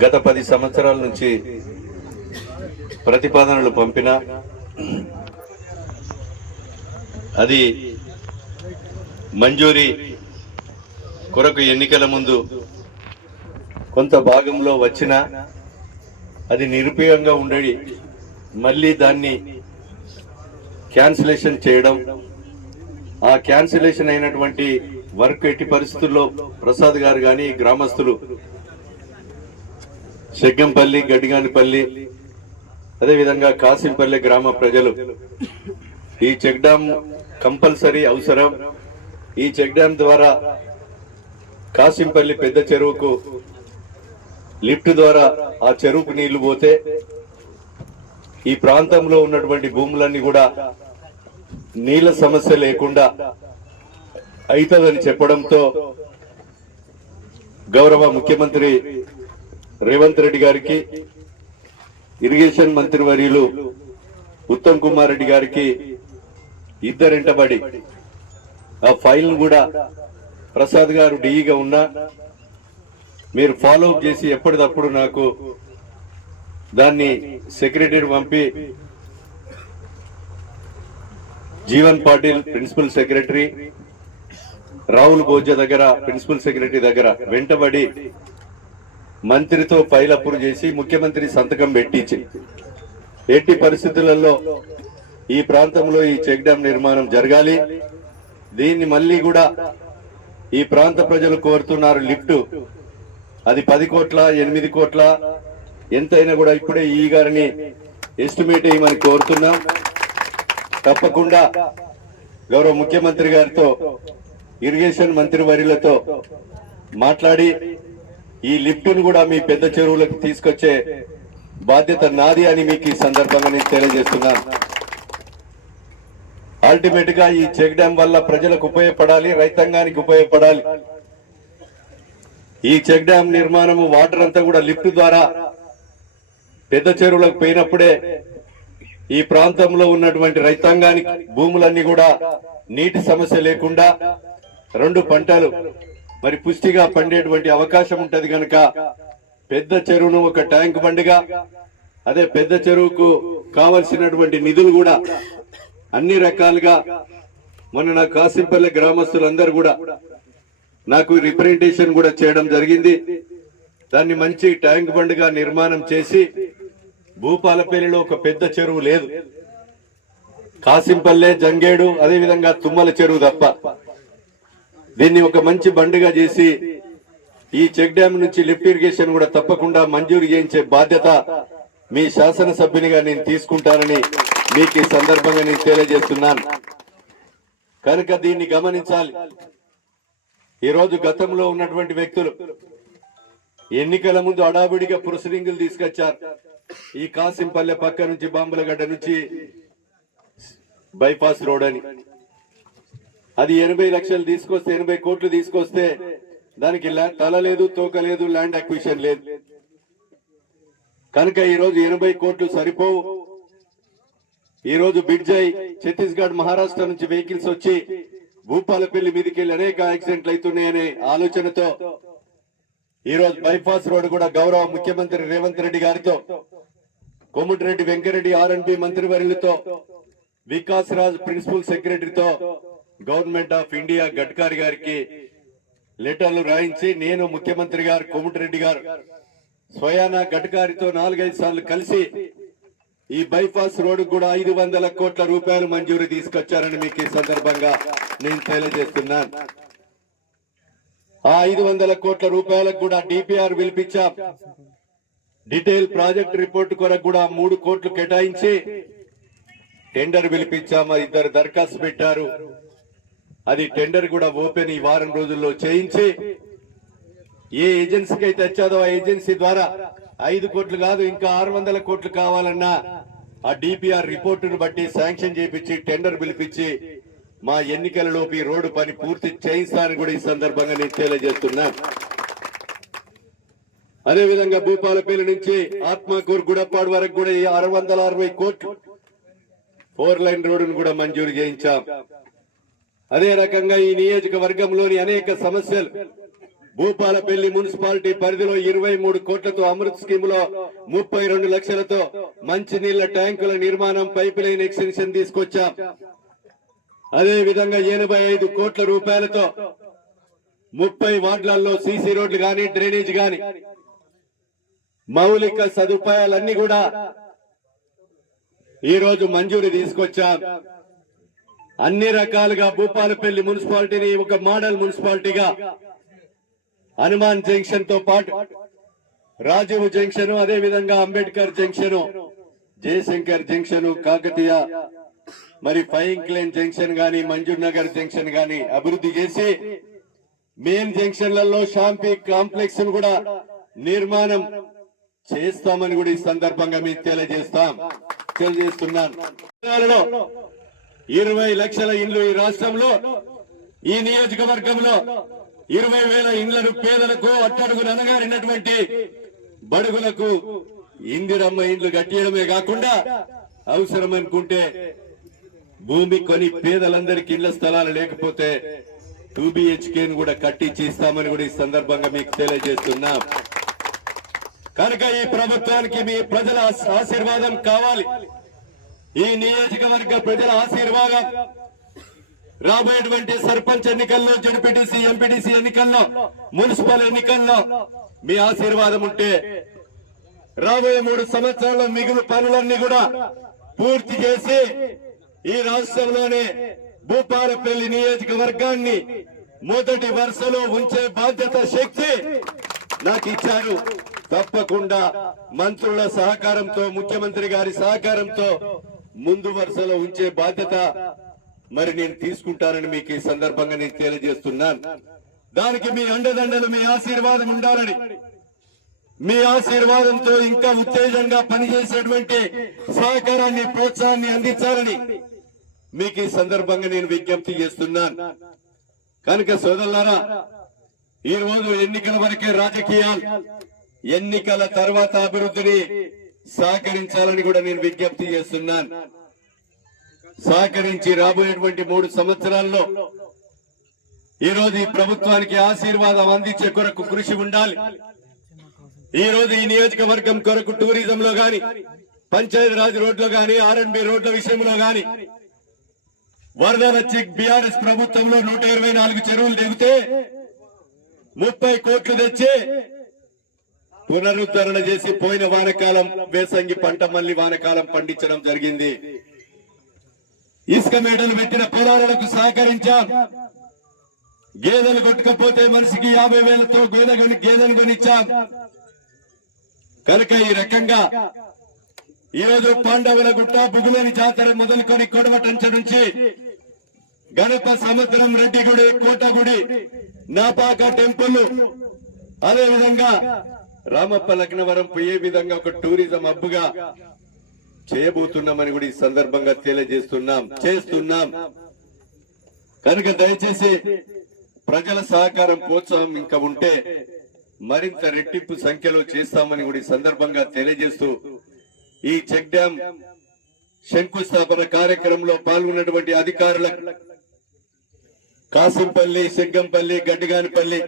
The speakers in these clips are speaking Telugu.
గత పది సంవత్సరాల నుంచి ప్రతిపాదనలు పంపిన అది మంజూరీ కొరకు ఎన్నికల ముందు కొంత భాగంలో వచ్చిన అది నిరుపయోగంగా ఉండడి మళ్ళీ దాన్ని క్యాన్సిలేషన్ చేయడం ఆ క్యాన్సిలేషన్ అయినటువంటి వర్క్ ఎట్టి పరిస్థితుల్లో ప్రసాద్ గారు కానీ గ్రామస్తులు సెగ్గంపల్లి గడ్డిగానిపల్లి అదేవిధంగా కాసింపల్లి గ్రామ ప్రజలు ఈ చెక్ డ్యామ్ కంపల్సరీ అవసరం. ఈ చెక్ డ్యామ్ ద్వారా కాసింపల్లి పెద్ద చెరువుకు లిఫ్ట్ ద్వారా ఆ చెరువుకు నీళ్ళు పోతే ఈ ప్రాంతంలో ఉన్నటువంటి భూములన్నీ కూడా నీళ్ళ సమస్య లేకుండా అవుతుందని చెప్పడంతో గౌరవ ముఖ్యమంత్రి రేవంత్ రెడ్డి గారికి ఇరిగేషన్ మంత్రి వర్యులు ఉత్తమ్ కుమార్ రెడ్డి గారికి ఇద్దరింటబడి ఆ ఫైల్ కూడా ప్రసాద్ గారు డిఈగా ఉన్నా మీరు ఫాలో అప్ చేసి ఎప్పటికప్పుడు నాకు దాన్ని సెక్రటరీ పంపి జీవన్ పాటిల్ ప్రిన్సిపల్ సెక్రటరీ రాహుల్ భోజ దగ్గర ప్రిన్సిపల్ సెక్రటరీ దగ్గర వెంటబడి మంత్రితో ఫైల్ అప్రూవ్ చేసి ముఖ్యమంత్రి సంతకం పెట్టించి. ఎట్టి పరిస్థితులలో ఈ ప్రాంతంలో ఈ చెక్ డ్యాం నిర్మాణం జరగాలి. దీన్ని మళ్ళీ కూడా ఈ ప్రాంత ప్రజలు కోరుతున్నారు లిఫ్ట్ అది పది కోట్ల ఎనిమిది కోట్ల ఎంతైనా కూడా ఇప్పుడే ఈ గారిని ఎస్టిమేట్ వేయమని కోరుతున్నాం. తప్పకుండా గౌరవ ముఖ్యమంత్రి గారితో ఇరిగేషన్ మంత్రి వర్యులతో మాట్లాడి ఈ లిఫ్ట్ను కూడా మీ పెద్ద చెరువులకు తీసుకొచ్చే బాధ్యత నాది అని మీకు ఈ సందర్భంగా నేను తెలియజేస్తున్నాను. అల్టిమేట్గా ఈ చెక్ డ్యామ్ వల్ల ప్రజలకు ఉపయోగపడాలి రైతాంగానికి ఉపయోగపడాలి. ఈ చెక్ డ్యామ్ నిర్మాణము వాటర్ అంతా కూడా లిఫ్ట్ ద్వారా పెద్ద చెరువులకు పోయినప్పుడే ఈ ప్రాంతంలో ఉన్నటువంటి రైతాంగానికి భూములన్నీ కూడా నీటి సమస్య లేకుండా రెండు పంటలు మరి పుష్టిగా పండేటువంటి అవకాశం ఉంటది కనుక పెద్ద చెరువును ఒక ట్యాంక్ బండిగా అదే పెద్ద చెరువుకు కావలసినటువంటి నిధులు కూడా అన్ని రకాలుగా మొన్న నా కాసింపల్లి గ్రామస్తులందరూ కూడా నాకు రిప్రజెంటేషన్ కూడా చేయడం జరిగింది. దాన్ని మంచి ట్యాంక్ బండ్గా నిర్మాణం చేసి భూపాలపల్లిలో ఒక పెద్ద చెరువు లేదు. కాసింపల్లె జంగేడు అదేవిధంగా తుమ్మల చెరువు తప్ప. దీన్ని ఒక మంచి బండిగా చేసి ఈ చెక్ డ్యామ్ నుంచి లిఫ్ట్ ఇరిగేషన్ కూడా తప్పకుండా మంజూరు చేయించే బాధ్యత మీ శాసనసభ్యునిగా నేను తీసుకుంటానని మీకు ఈ సందర్భంగా నేను తెలియజేస్తున్నాను. కనుక దీన్ని గమనించాలి. ఈ రోజు గతంలో ఉన్నటువంటి వ్యక్తులు ఎన్నికల ముందు అడావిడిగా ప్రొసీడింగులు తీసుకొచ్చారు. ఈ కాసింపల్లె పక్క నుంచి బాంబులగడ్డ నుంచి బైపాస్ రోడ్ అని. అది ఎనభై లక్షలు తీసుకొస్తే ఎనభై కోట్లు తీసుకొస్తే దానికి తల లేదు తోక లేదు ల్యాండ్ అక్విషన్ లేదు. కనుక ఈ రోజు ఎనభై కోట్లు సరిపోవు. ఈ రోజు ఛత్తీస్గఢ్ మహారాష్ట్ర నుంచి వెహికల్స్ వచ్చి భూపాలపల్లి మీదకి వెళ్ళి అనేక యాక్సిడెంట్లు అవుతున్నాయనే ఆలోచనతో ఈ రోజు బైపాస్ రోడ్ కూడా గౌరవ ముఖ్యమంత్రి రేవంత్ రెడ్డి గారితో కోమటిరెడ్డి వెంకరెడ్డి ఆర్ఎన్బి మంత్రివర్యులతో వికాస్ రాజ్ ప్రిన్సిపల్ సెక్రటరీతో గవర్నమెంట్ ఆఫ్ ఇండియా గడ్కారి గారికి లెటర్లు రాయించి నేను ముఖ్యమంత్రి గారు కోమటిరెడ్డి గారు స్వయానా గడ్కారితో నాలుగైదు సార్లు కలిసి ఈ బైపాస్ రోడ్డు కూడా ఐదు వందల కోట్ల రూపాయలు మంజూరు తీసుకొచ్చారని మీకు ఈ సందర్భంగా నేను తెలియజేస్తున్నాను. ఆ ఐదు వందల కోట్ల రూపాయలకు కూడా డిపిఆర్ పిలిపించాం. డీటెయిల్ ప్రాజెక్ట్ రిపోర్ట్ కొరకు కూడా మూడు కోట్లు కేటాయించి టెండర్ పిలిపించాం. ఇద్దరు దరఖాస్తు పెట్టారు. అది టెండర్ కూడా ఓపెన్ ఈ వారం రోజుల్లో చేయించి ఏ ఏజెన్సీకి అయితే వచ్చాదో ఆ ఏజెన్సీ ద్వారా ఐదు కోట్లు కాదు ఇంకా ఆరు వందల కోట్లు కావాలన్నా ఆ డిపిఆర్ రిపోర్టును బట్టి శాంక్షన్ చేపించి టెండర్ పిలిపించి మా ఎన్నికలలోపు ఈ రోడ్డు పని పూర్తి చేయిస్తానని కూడా ఈ సందర్భంగా నేను తెలియజేస్తున్నా. అదే విధంగా భూపాలపల్లి నుంచి ఆత్మకూరు గుడపాడు వరకు కూడా ఈ ఆరు వందల అరవై కోట్లు ఫోర్ లైన్ రోడ్డును కూడా మంజూరు చేయించాం. అదే రకంగా ఈ నియోజకవర్గంలోని అనేక సమస్యలు భూపాలపల్లి మున్సిపాలిటీ పరిధిలో ఇరవై మూడు కోట్లతో అమృత్ స్కీమ్లో ముప్పై రెండు లక్షలతో మంచినీళ్ళ ట్యాంకుల నిర్మాణం పైప్ లైన్ ఎక్స్టెన్షన్ తీసుకొచ్చాం. అదే విధంగా ఎనభై ఐదు కోట్ల రూపాయలతో ముప్పై వార్డులలో సీసీ రోడ్లు గాని డ్రైనేజ్ గాని మౌలిక సదుపాయాలన్నీ కూడా ఈ రోజు మంజూరు తీసుకొచ్చాం. అన్ని రకాలుగా భూపాలపల్లి మున్సిపాలిటీని ఒక మోడల్ మున్సిపాలిటీగా హనుమాన్ జంక్షన్తో పాటు రాజీవ్ జంక్షన్ అదే విధంగా అంబేద్కర్ జంక్షన్ జయశంకర్ జంక్షన్ కాకతీయ మరి ఫైంగ్ క్లైన్ జంక్షన్ గాని మంజూర్ నగర్ జంక్షన్ గాని అభివృద్ధి చేసి మెయిన్ జంక్షన్లలో షాంపీ కాంప్లెక్స్ కూడా నిర్మాణం చేస్తామని కూడా ఈ సందర్భంగా మీకు తెలియజేస్తాం. తెలియజేస్తున్నాను. ఇరవై లక్షల ఇండ్లు ఈ రాష్ట్రంలో ఈ నియోజకవర్గంలో ఇరవై వేల ఇండ్లను పేదలకు అట్టడుగులు అనగారినటువంటి బడుగులకు ఇందిరమ్మ ఇండ్లు కట్టియడమే కాకుండా అవసరం అనుకుంటే భూమి కొని పేదలందరికీ ఇళ్ళ స్థలాలు లేకపోతే టూ బిహెచ్కే కూడా కట్టించి ఇస్తామని కూడా ఈ సందర్భంగా మీకు తెలియజేస్తున్నాం. కనుక ఈ ప్రభుత్వానికి మీ ప్రజల ఆశీర్వాదం కావాలి. ఈ నియోజకవర్గ ప్రజల ఆశీర్వాదం రాబోయేటువంటి సర్పంచ్ ఎన్నికల్లో జడ్పీటీసీ ఎంపీటీసీ ఎన్నికల్లో మున్సిపల్ ఎన్నికల్లో మీ ఆశీర్వాదం ఉంటే రాబోయే మూడు సంవత్సరాల్లో మిగులు పనులన్నీ కూడా పూర్తి చేసి ఈ రాష్ట్రంలోనే భూపాలపల్లి నియోజకవర్గాన్ని మొదటి వరుసలో ఉంచే బాధ్యత శక్తి నాకు ఇచ్చారు. తప్పకుండా మంత్రుల సహకారంతో ముఖ్యమంత్రి గారి సహకారంతో ముందు వరుసలో ఉంచే బాధ్యత మరి నేను తీసుకుంటానని మీకు ఈ సందర్భంగా నేను తెలియజేస్తున్నాను. దానికి మీ అండదండలు మీ ఆశీర్వాదం ఉండాలని మీ ఆశీర్వాదంతో ఇంకా ఉత్తేజంగా పనిచేసేటువంటి సహకారాన్ని ప్రోత్సాహాన్ని అందించాలని మీకు ఈ సందర్భంగా నేను విజ్ఞప్తి చేస్తున్నాను. కనుక సోదరులారా ఈ రోజు ఎన్నికల వరకే రాజకీయాలు ఎన్నికల తర్వాత అభివృద్ధిని సహకరించాలని కూడా నేను విజ్ఞప్తి చేస్తున్నాను. సహకరించి రాబోయేటువంటి మూడు సంవత్సరాల్లో ఈ రోజు ఈ ప్రభుత్వానికి ఆశీర్వాదం అందించే కొరకు కృషి ఉండాలి. ఈ రోజు ఈ నియోజకవర్గం కొరకు టూరిజం లో గాని పంచాయతీరాజ్ రోడ్లో గాని ఆర్ఎన్బి రోడ్ల విషయంలో గాని వరద వచ్చి బీఆర్ఎస్ ప్రభుత్వంలో నూట ఇరవై నాలుగు చెరువులు దిగితే ముప్పై కోట్లు తెచ్చి పునరుద్ధరణ చేసి పోయిన వానకాలం వేసంగి పంట మళ్ళీ వానకాలం పండించడం జరిగింది. ఇసుక మేడలు పెట్టిన పొలాలకు సహకరించాం. గేదెలు కొట్టుకపోతే మనిషికి యాభై వేలతో గేదె కొని గేదెలు కొనిచ్చాం. కనుక ఈ రకంగా ఈ రోజు పాండవుల గుట్ట బుగులని జాతర మొదలుకొని కొడవటంచ నుంచి గణప సముద్రం రెడ్డి గుడి కోటగుడి నాపాక టెంపుల్ అదే విధంగా రామప్ప లగ్నవరం పోయే విధంగా ఒక టూరిజం హబ్బుగా చేయబోతున్నామని కూడా ఈ సందర్భంగా తెలియజేస్తున్నాం చేస్తున్నాం. కనుక దయచేసి ప్రజల సహకారం ప్రోత్సాహం ఇంకా ఉంటే మరింత రెట్టింపు సంఖ్యలో చేస్తామని కూడా ఈ సందర్భంగా తెలియజేస్తూ ఈ చెక్ డ్యాం శంకుస్థాపన కార్యక్రమంలో పాల్గొన్నటువంటి అధికారులకు కాసింపల్లి సెగ్గంపల్లి గడ్డిగానిపల్లి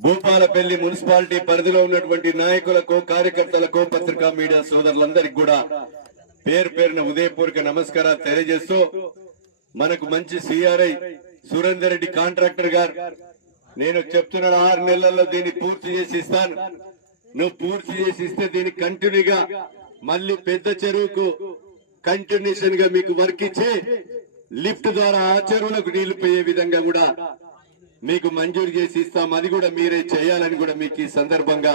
భూపాలపల్లి మున్సిపాలిటీ పరిధిలో ఉన్నటువంటి నాయకులకు కార్యకర్తలకు పత్రికా మీడియా సోదరులందరికీ కూడా పేరు పేరున ఉదయపూర్వక నమస్కారాలు తెలియజేస్తూ మనకు మంచి సిఆర్ఐ సురేందర్ రెడ్డి కాంట్రాక్టర్ గారు నేను చెప్తున్నాను ఆరు నెలల్లో దీన్ని పూర్తి చేసి ఇస్తాను. నువ్వు పూర్తి చేసి ఇస్తే దీన్ని కంటిన్యూగా మళ్ళీ పెద్ద చెరువుకు కంటిన్యూషన్గా మీకు వర్క్ ఇచ్చి లిఫ్ట్ ద్వారా ఆ చెరువులకు నీళ్ళు పోయే విధంగా కూడా మీకు మంజూరు చేసి ఇస్తాం. అది కూడా మీరే చేయాలని కూడా మీకు ఈ సందర్భంగా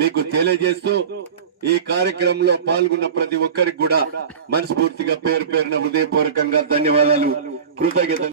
మీకు తెలియజేస్తూ ఈ కార్యక్రమంలో పాల్గొన్న ప్రతి ఒక్కరికి కూడా మనస్ఫూర్తిగా పేరు పేరున హృదయపూర్వకంగా ధన్యవాదాలు. కృతజ్ఞత